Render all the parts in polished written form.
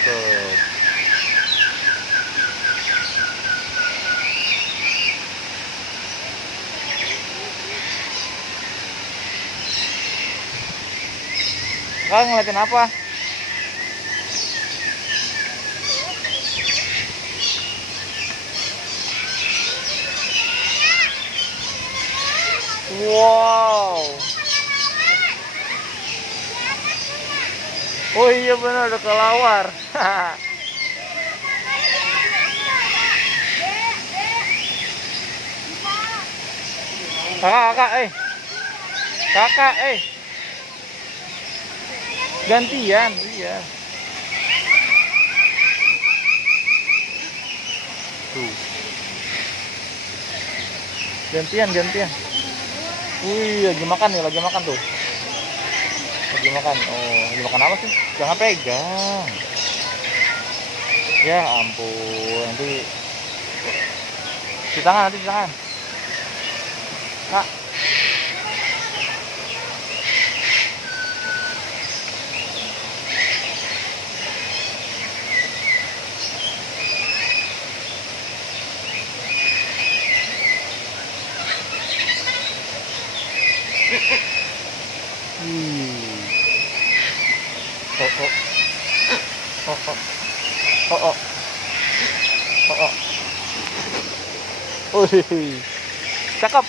Cakep. Kak ngeliatin apa? Wow. Oh iya benar, ada kelawar. Kakak, kakak, gantian, iya. Tuh, gantian. Wih, lagi makan nih, lagi makan tuh. Lagi makan. Oh, lagi makan apa sih? Jangan pegang. Ya ampun, nanti di tangan, nanti di tangan. Kak. Wih, cakep.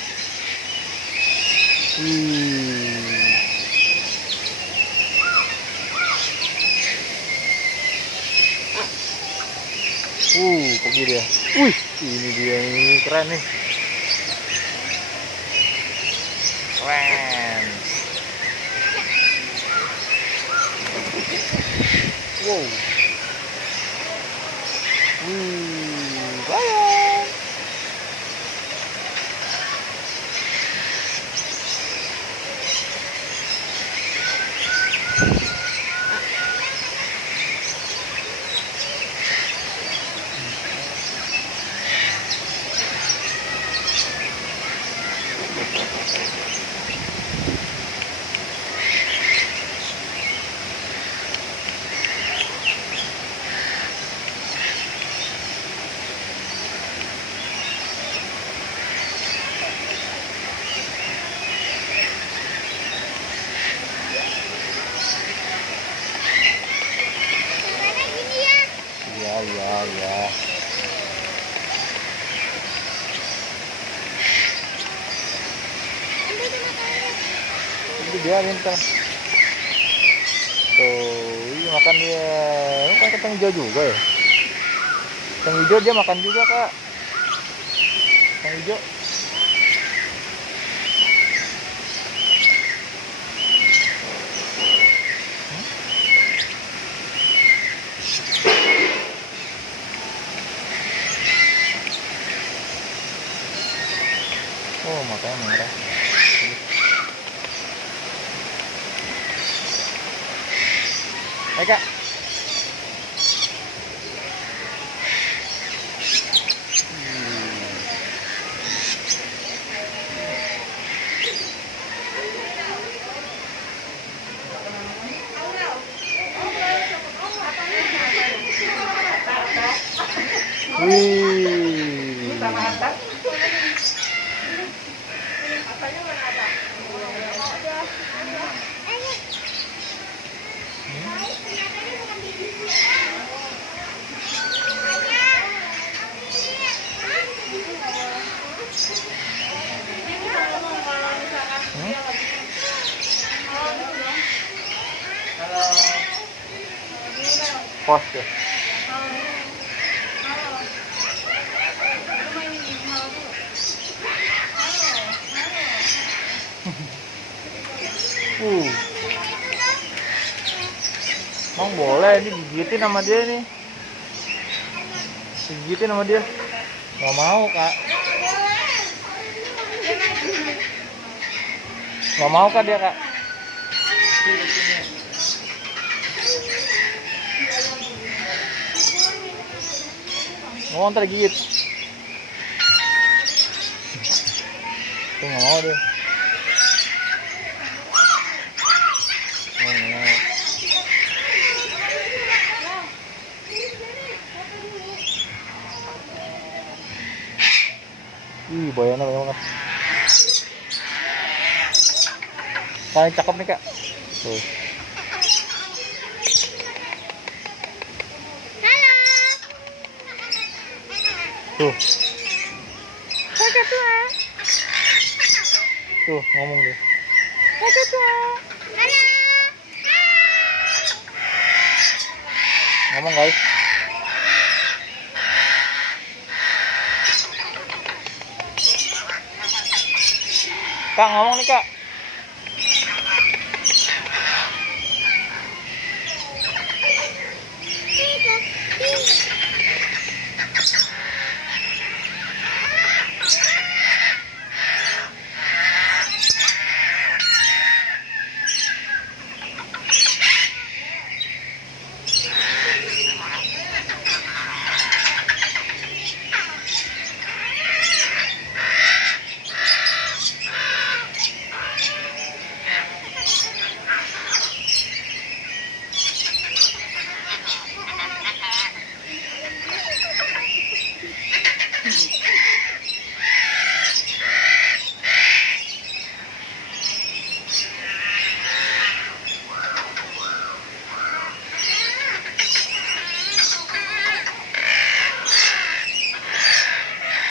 Pergi dia. Wih, ini dia nih, keren nih. Keren. Wow. Bayang. Ya. Ini biarin kan. Tuh, iya makan dia. Kan kentang hijau juga ya. Kentang hijau dia makan juga, Kak. Kentang hijau. Oh, makanya merah. Kak. Wih. Pos ya. Emang boleh ini gigitin sama dia nih. Gigitin sama dia. Nggak mau, Kak. Nggak mau, Kak, dia, Kak. Mau ntar gigit. Tuh nggak mau dia. Paling cakep nih kak. Tuh. Halo. Tuh. Kakak tua. Tuh ngomong deh. Kakak tua. Halo. Ngomong guys. Kak ngomong nih kak.